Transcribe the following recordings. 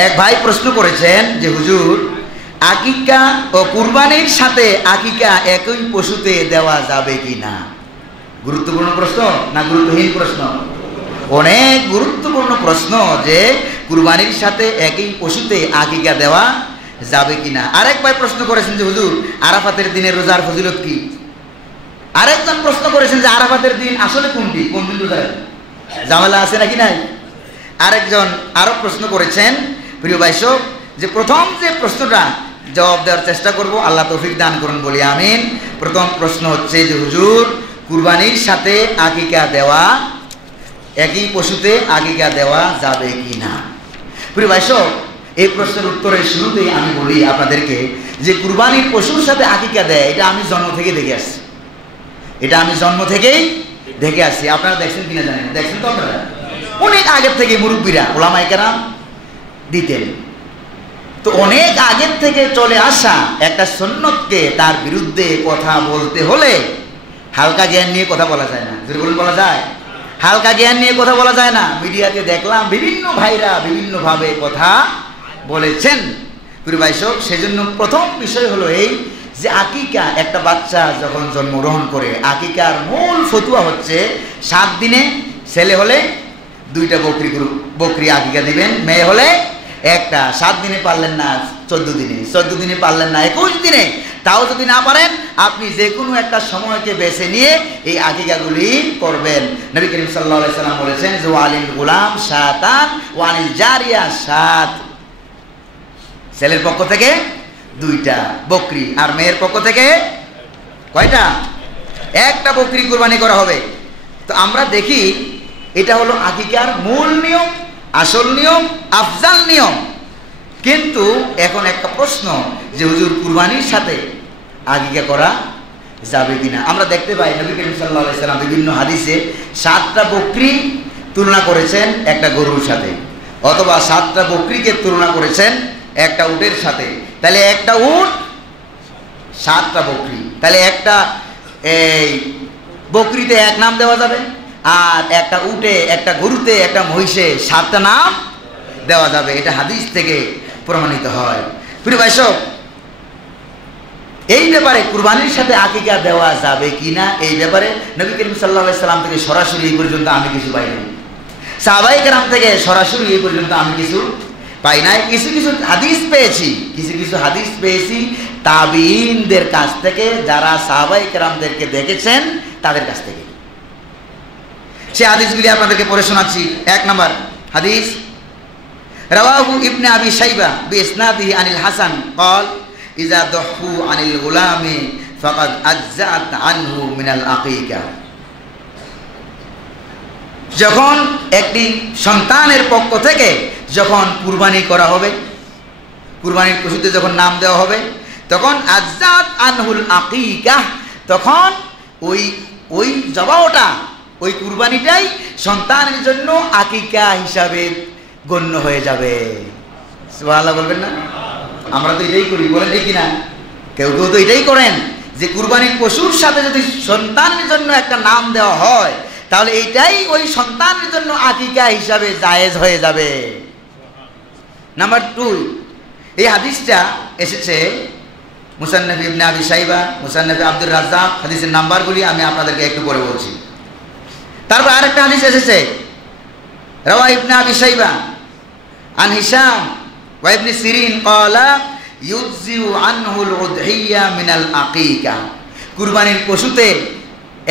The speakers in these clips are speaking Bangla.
এক ভাই প্রশ্ন করেছেন যে হুজুর, আকিকা ও কুরবানির সাথে আকিকা একই পশুতে দেওয়া যাবে কি না? গুরুত্বপূর্ণ প্রশ্ন না গুরুত্বহীন প্রশ্ন? অনেক গুরুত্বপূর্ণ প্রশ্ন, যে কুরবানির সাথে একই পশুতে আকিকা দেওয়া যাবে কিনা। আরেক ভাই প্রশ্ন করেছেন যে হুজুর, আরাফাতের দিনের রোজার ফজিলত কি? আরেকজন প্রশ্ন করেছেন যে আরাফাতের দিন আসলে কোনটি, কোন দিন রোজা ঝামেলা আছে নাকি নাই? আরেকজন আরো প্রশ্ন করেছেন, প্রিয় ভাই সব, যে প্রথম যে প্রশ্নটা জবাব দেওয়ার চেষ্টা করব, আল্লাহ তৌফিক দান করুন, বলি আমিন। প্রথম প্রশ্ন হচ্ছে যে হুজুর, কুরবানির সাথে আকিকা দেওয়া, একই পশুতে আকিকা দেওয়া যাবে কি না? প্রিয় ভাই সব, এই প্রশ্নের উত্তরের শুরুতেই আমি বলি আপনাদেরকে যে কুরবানির পশুর সাথে আকিকা দেয়, এটা আমি জন্ম থেকে দেখে আসছি। এটা আমি জন্ম থেকেই দেখে আসছি। আপনারা দেখছেন কিনা জানেন? দেখছেন তো আপনারা? অনেক আগের থেকে মুরব্বীরা, ওলামায়ে কেরাম দিতেন। তো অনেক আগের থেকে চলে আসা একটা সুন্নতকে তার বিরুদ্ধে কথা বলতে হলে হালকা জ্ঞান নিয়ে কথা বলা যায় না। যদি বলুন, বলা যায়? হালকা জ্ঞান নিয়ে কথা বলা যায় না। মিডিয়াতে দেখলাম বিভিন্ন ভাইরা বিভিন্নভাবে কথা বলেছেন। প্রিয় ভাই সব, সেজন্য প্রথম বিষয় হলো এই যে আকিকা, একটা বাচ্চা যখন জন্মগ্রহণ করে, আকিকার মূল ফতুয়া হচ্ছে 7 দিনে, ছেলে হলে 2টা বকরি আকিকা দিবেন, মেয়ে হলে 1টা। 7 দিনে পারলেন না 14 দিনে, 14 দিনে পারলেন না 21 দিনে, তাও যদি না পারেন আপনি যে কোনো একটা সময়কে বেছে নিয়ে এই আকিকাগুলি করবেন। নবী করিম সাল্লাল্লাহু আলাইহি সাল্লাম বলেছেন যে ওয়ালিল গুলাম শাতান ওয়ালিল জারিয়া শাত, ছেলের পক্ষ থেকে 2টা বকরি আর মেয়ের পক্ষ থেকে কয়টা? 1টা বকরি কুরবানি করা হবে। তো আমরা দেখি এটা হলো আকিকার মূল নিয়ম, আসল নিয়ম, আফজাল নিয়ম। কিন্তু এখন একটা প্রশ্ন যে হুজুর, কুরবানির সাথে আকিকা করা যাবে কিনা? আমরা দেখতে পাই নবী করিম সাল্লাল্লাহু আলাইহি সাল্লাম বিভিন্ন হাদিসে 7টা বকরি তুলনা করেছেন একটা গরুর সাথে, অথবা 7টা বকরিকে তুলনা করেছেন একটা উটের সাথে। তাহলে একটা উট 7টা বকরি, তাহলে একটা এই বকরিতে 1 নাম দেওয়া যাবে, আর একটা উটে, একটা গরুতে, একটা মহিষে 7টা নাম দেওয়া যাবে। এটা হাদিস থেকে প্রমাণিত হয়। প্রিয় ভাই সব, এই ব্যাপারে কুরবানির সাথে আকিকা দেওয়া যাবে কিনা, এই ব্যাপারে নবী করিম সাল্লাল্লাহু আলাইহি সাল্লাম থেকে সরাসরি এই পর্যন্ত আমি কিছু পাইনি। সাহাবায়ে কেরাম থেকে সরাসরি এই পর্যন্ত আমি কিছু পাই নাই। কিছু কিছু হাদিস পেয়েছি, কিছু কিছু হাদিস পেয়েছি তাবিঈনদের কাছ থেকে, যারা সাহাবায়ে কেরামদেরকে দেখেছেন তাদের কাছ থেকে। সে হাদিসগুলি আপনাদেরকে পড়ে শোনাচ্ছি। 1 নম্বর হাদিস, রাওয়াহু ইবনে আবি শাইবা বিইসনাদিহি আনিল হাসান قال ইযা দাহু আনিল গুলামি ফাকাদ আজ্জাত আনহু মিনাল আকিকা। যখন একটি সন্তানের পক্ষ থেকে যখন কুরবানি করা হবে, কুরবানির পশুতে যখন নাম দেওয়া হবে, তখন আজ্জাত আনহুল আকিকা, তখন ওই জবাওটা, ওই কুরবানিটাই সন্তানের জন্য আকিকা হিসাবে গণ্য হয়ে যাবে। সুবহানাল্লাহ বলবেন না? আমরা তো এটাই করি, বলেন ঠিক কিনা? কেউ কেউ তো এটাই করেন যে কুরবানির পশুর সাথে যদি সন্তানের জন্য একটা নাম দেওয়া হয়, তাহলে এইটাই ওই সন্তানের জন্য আকিকা হিসাবে জায়েজ হয়ে যাবে। নাম্বার 2, এই হাদিসটা এসেছে মুসান্নাফ ইবনে আবি শাইবা, মুসান্নাফ আব্দুর রাজ্জাক। হাদিসের নাম্বারগুলি আমি আপনাদেরকে একটু পরে বলছি। তারপর আরেকটা হাদিস এসেছে, রাওয়া ইবনে আবি শাইবা আন হিশাম ওয়া ইবনে সিরিন ক্বালা ইউজিউ আনহুল উদহিয়া মিনাল আকিকা। কুরবানির পশুতে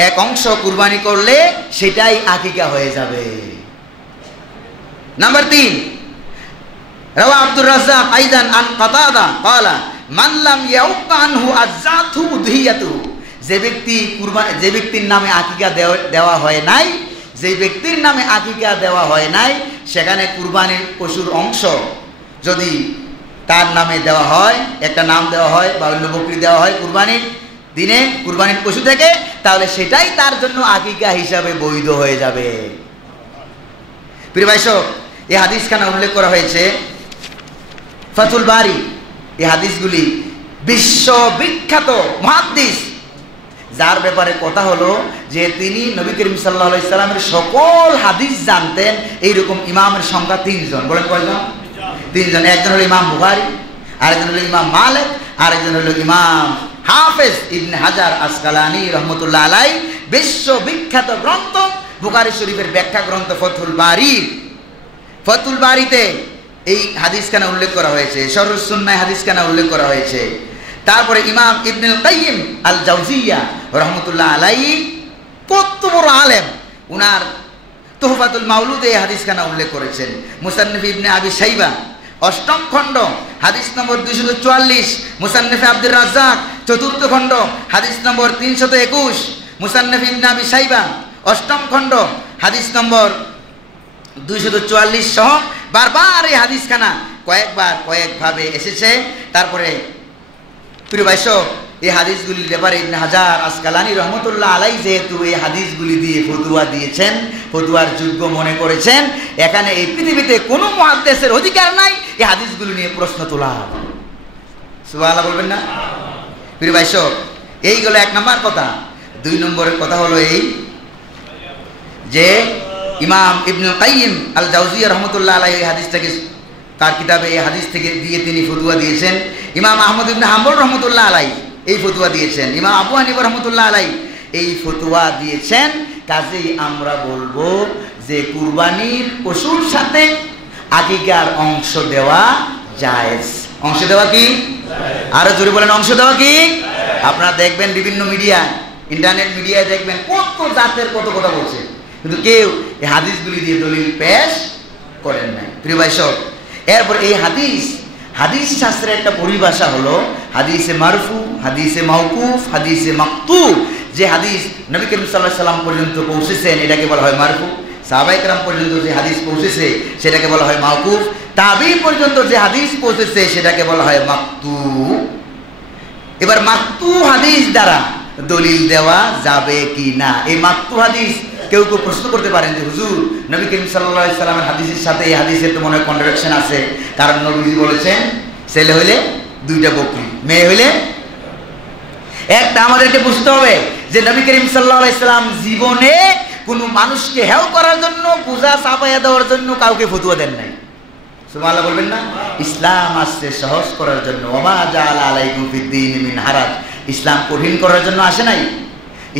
এক অংশ কুরবানি করলে সেটাই আকিকা হয়ে যাবে। নাম্বার 3, রাওয়া আব্দুর রাজ্জাক আইদান আন কাতাদা ক্বালা মান লাম ইয়াউকা আনহু আজ্জাতু উদহিয়াতু। যে ব্যক্তির নামে আকিকা দেওয়া হয় নাই, যে ব্যক্তির নামে আকিকা দেওয়া হয় নাই, সেখানে কুরবানির পশুর অংশ যদি তার নামে দেওয়া হয়, একটা নাম দেওয়া হয় বা অন্য বকরি দেওয়া হয় কুরবানির দিনে কুরবানির পশু থেকে, তাহলে সেটাই তার জন্য আকিকা হিসাবে বৈধ হয়ে যাবে। প্রিয় ভাই সব, এই হাদিসখানা উল্লেখ করা হয়েছে ফাতুল বারি। এই হাদিসগুলি বিশ্ববিখ্যাত মুহাদ্দিস, যার ব্যাপারে কথা হলো যে তিনি নবী করিম সাল্লাল্লাহু আলাইহি সাল্লামের সকল হাদিস জানতেন। এইরকম ইমামের সংখ্যা 3 জন। বলেন কয়জন? তিনজন, একজন হলো ইমাম বুখারী, আরেকজন হলো ইমাম মালিক, আরেকজন হলো ইমাম হাফেজ ইবনে হাজার আসকালানি রহমতুল্লাহ আলাইহি। বিশ্ববিখ্যাত গ্রন্থ বুখারী শরীফের ব্যাখ্যা গ্রন্থ ফাথুল বারী, ফাথুল বারীতে এই হাদিসখানা উল্লেখ করা হয়েছে, শরহুস সুন্নাহ হাদিসখানা উল্লেখ করা হয়েছে। তারপরে ইমাম ইবনুল কাইয়িম আল জাওজিয়া রহমতুল্লাহ আলাইহি, কত বড় আলেম, উনার তুহফাতুল মাওলুদে এই হাদিসখানা উল্লেখ করেছেন। মুসান্নিফ ইবনে আবি শাইবা অষ্টম খণ্ড হাদিস নম্বর 244, মুসান্নিফ আব্দুর রাজ্জাক চতুর্থ খণ্ড হাদিস নম্বর 321, মুসান্নিফ ইবনে আবি শাইবা অষ্টম খণ্ড হাদিস নম্বর 244 সহ বারবার এই হাদিসখানা কয়েকভাবে এসেছে। তারপরে প্রিয় ভাই, এই হাদিসগুলির ব্যাপারে ইবনে হাজার আসকালানি রহমতুল্লাহ আলাইহি যেহেতু এই হাদিসগুলি দিয়ে ফতোয়া দিয়েছেন, ফতোয়ার যোগ্য মনে করেছেন, এখানে এই পৃথিবীতে কোনো মুহাদ্দিসের অধিকার নাই এই হাদিসগুলি নিয়ে প্রশ্ন তোলা। সুবহানাল্লাহ বলবেন না? প্রিয় ভাই, এই গেল 1 নম্বর কথা। 2 নম্বরের কথা হলো এই যে ইমাম ইবনুল কাইয়িম আল জাওজিয়া রহমতুল্লাহ আলাইহি এই হাদিসটাকে তার কিতাবে এই হাদিস থেকে দিয়ে তিনি ফতোয়া দিয়েছেন। ইমাম আহমদ ইবনে হাম্বল রহমতুল্লাহ আলাইহি এই ফতোয়া দিয়েছেন। ইমাম আবু হানিফা রহমতুল্লাহ আলাইহি এই ফতোয়া দিয়েছেন। কাজেই আমরা বলবো যে কুরবানির পশুর সাথে আকিকার অংশ দেওয়া জায়েজ। অংশ দেওয়া কি? আরো জোরে বলেন, অংশ দেওয়া কি? আপনারা দেখবেন বিভিন্ন মিডিয়া, ইন্টারনেট মিডিয়ায় দেখবেন কত জাতের কত কথা বলছে, কিন্তু কেউ এই হাদিসগুলি দিয়ে দলিল পেশ করেন নাই। প্রিয় ভাই, এরপর এই হাদিস শাস্ত্রের একটা পরিভাষা হলো হাদিসে মারফু, হাদিসে মাওকুফ, হাদিসে মাকতুব। যে হাদিস নবী করিম সাল্লাল্লাহু আলাইহি ওয়াসাল্লাম পর্যন্ত পৌঁছেছেন এটাকে বলা হয় মারফু, সাহাবায়ে কেরাম পর্যন্ত যে হাদিস পৌঁছেছে সেটাকে বলা হয় মাওকুফ, তাবিঈ পর্যন্ত যে হাদিস পৌঁছেছে সেটাকে বলা হয় মাকতুব। এবার মাকতুব হাদিস দ্বারা দলিল দেওয়া যাবে কি না? এই মাকতুব হাদিস কেউ প্রশ্ন করতে পারেন যে হুজুর, নবী করিম সাল্লাল্লাহু আলাইহি ওয়াসাল্লামের হাদিসের সাথে এই হাদিসের তো মনে হয় কন্ট্রাডিকশন আছে, কারণ নবীজি বলেছেন ছেলে হইলে 2টা বকরি, মেয়ে হইলে একটা। আমাদেরকে বুঝতে হবে যে নবী করিম সাল্লাল্লাহু আলাইহি ওয়াসাল্লাম জীবনে কোনো মানুষকে হেয় করার জন্য, বোঝা চাপাইয়া দেওয়ার জন্য কাউকে ফতোয়া দেন নাই। সুবহানাল্লাহ বলবেন না? ইসলাম আসছে সহজ করার জন্য। ওমা জাআলা আলাইকুম ফিদ্দীন মিন হারাজ। ইসলাম কঠিন করার জন্য আসে নাই,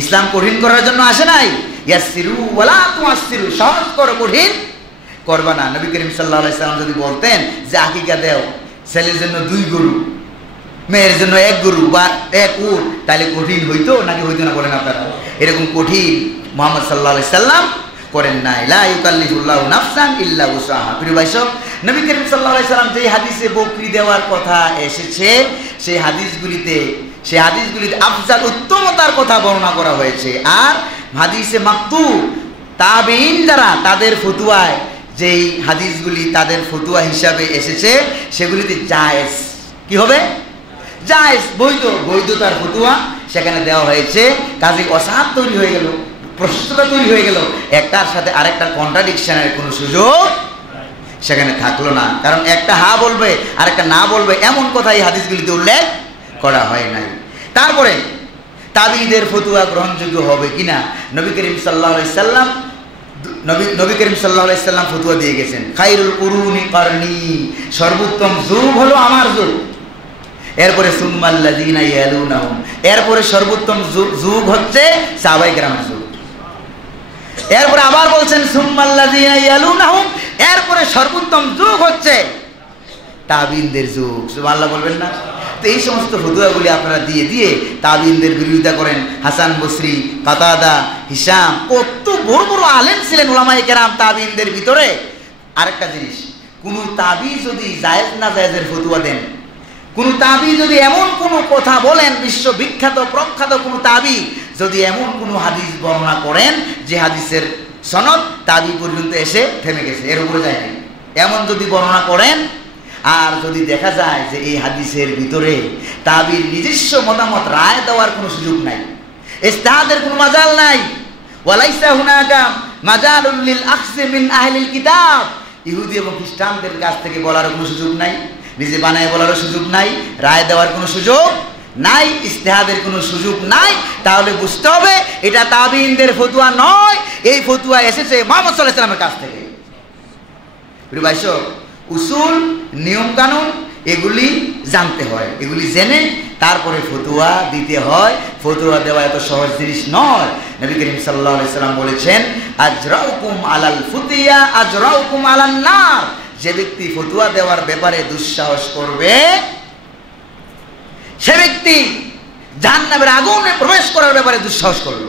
ইসলাম কঠিন করার জন্য আসে নাই। ইয়াসসিরু ওয়ালা তুআসসিরু, সহজ করো, কঠিন করবা না। নবী করিম সাল্লাল্লাহু আলাইহি ওয়াসাল্লাম যদি বলতেন যে আকিকা দেও, ছেলের জন্য 2 গরু, মেয়ের জন্য 1 গরু বা 1 উট, তাহলে কঠিন হইতো নাকি হইতো না বলেন আপনারা? এরকম কঠিন মুহাম্মদ সাল্লাল্লাহু আলাইহি ওয়াসাল্লাম করেন নাই। লা ইউকাল্লিফুল্লাহু নাফসান ইল্লা উসআহা। প্রিয় ভাই, নবী করিম সাল্লাল্লাহু আলাইহি ওয়াসাল্লাম যে হাদিসে বকরি দেওয়ার কথা এসেছে সেই হাদিসগুলিতে আফজাল উত্তমতার কথা বর্ণনা করা হয়েছে। আর হাদিসে মাকতুব তাবিঈন যারা তাদের ফতোয়ায় যেই হাদিসগুলি তাদের ফতোয়া হিসাবে এসেছে সেগুলিতে জায়েজ কি হবে? জায়েজ, বৈধতার ফতোয়া সেখানে দেওয়া হয়েছে। কাজে অসাধ তৈরি হয়ে গেল, প্রশস্ততা তৈরি হয়ে গেল, একটার সাথে আরেকটার কন্ট্রাডিকশনের কোনো সুযোগ সেখানে থাকলো না। কারণ একটা হা বলবে আর একটা না বলবে এমন কথা এই হাদিসগুলিতে উল্লেখ করা হয় নাই। তারপরে তাবিঈদের ফতোয়া গ্রহণযোগ্য হবে কিনা, নবী করিম সাল্লাল্লাহু আলাইহি সাল্লাম ফতোয়া দিয়ে গেছেন, খায়রুল কুরুনি কারনি, সর্বোত্তম যুগ হলো আমার যুগ। এরপরে সুম্মাল্লাযীনা ইয়ালুনাহুম, এরপরে সর্বোত্তম যুগ হচ্ছে সাহাবায়ে কেরামের যুগ। এরপরে আবার বলছেন সুম্মাল্লাযীনা ইয়ালুনাহুম, এরপরে সর্বোত্তম যুগ হচ্ছে তাবিঈনদের যুগ। সুবহানাল্লাহ বলবেন না? তো এই সমস্ত ফতোয়াগুলি আপনারা দিয়ে দিয়ে তাবিঈনদের বিরোধিতা করেন। হাসান বসরি, কাতাদা, হিশাম, কত বড় বড় আলেম ছিলেন উলামায়ে কেরাম তাবিঈনদের ভিতরে। আরেকটা জিনিস, কোন তাবিঈ যদি জায়েজ না জায়েজের ফতোয়া দেন, কোন তাবিঈ যদি এমন কোনো কথা বলেন, বিশ্ববিখ্যাত প্রখ্যাত কোনো তাবিঈ যদি এমন কোনো হাদিস বর্ণনা করেন যে হাদিসের সনদ তাবিঈ পর্যন্ত এসে থেমে গেছে, এর উপরে যায় নাই, এমন যদি বর্ণনা করেন, আর যদি দেখা যায় যে এই হাদিসের ভিতরে তাবিঈর নিজস্ব মতামত রায় দেওয়ার কোনো সুযোগ নাই, ইজতিহাদের কোনো মাজাল নাই, ওয়ালাইসা হুনাকা মাজালুল লিল আখযি মিন আহলিল কিতাব, ইহুদি এবং খ্রিস্টানদের কাছ থেকে বলার কোনো সুযোগ নাই, নিজে বানায় বলারও সুযোগ নাই, রায় দেওয়ার কোনো সুযোগ নাই, ইজতিহাদের কোনো সুযোগ নাই, তাহলে বুঝতে হবে এটা তাবিঈনদের ফতোয়া নয়, এই ফতোয়া এসেছে মুহাম্মদ সাল্লাল্লাহু আলাইহি ওয়াসাল্লামের কাছ থেকে। প্রিয় ভাই, উসুল নিয়ম কানুন এগুলি জানতে হয়, এগুলি জেনে তারপরে ফতুয়া দিতে হয়। ফতুয়া দেওয়া এত সহজ জিনিস নয়। নবী করিম সাল্লাল্লাহু আলাইহি সাল্লাম বলেছেন, আজরাউকুম আলাল ফুতিয়া আজরাউকুম আলান নার। যে ব্যক্তি ফতুয়া দেওয়ার ব্যাপারে দুঃসাহস করবে সে ব্যক্তি জাহান্নামের আগুনে প্রবেশ করার ব্যাপারে দুঃসাহস করবে।